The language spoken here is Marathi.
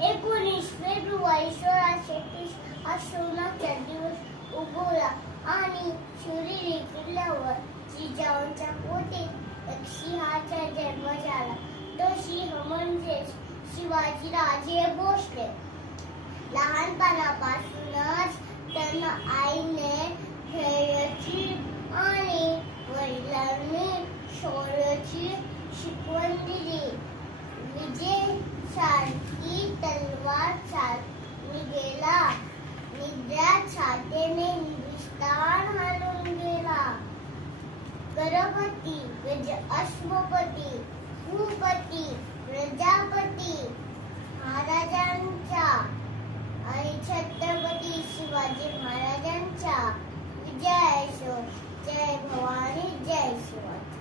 19 फेब्रुवारी 1630 हा श्रावणाचा दिवस उगवला आणि शिवनेरी किल्ल्यावर जिजाऊंच्या पोटीत एक सिंहाचा जन्म झाला. तो सिंह म्हणजेच शिवाजीराजे भोसले. लहानपणापासूनच त्यांना आईने धैर्याची आणि वडिलांनी शौर्याची शिकवण दिली. विजयासारखी तलवार निघेला, निद्रात साथेने हिंदुस्थान हालून गेला. गणपती अश्वपती भूपती प्रजापती महाराजांच्या आणि छत्रपती शिवाजी महाराजांच्या विजय असो. जय भवानी, जय शिवाजी.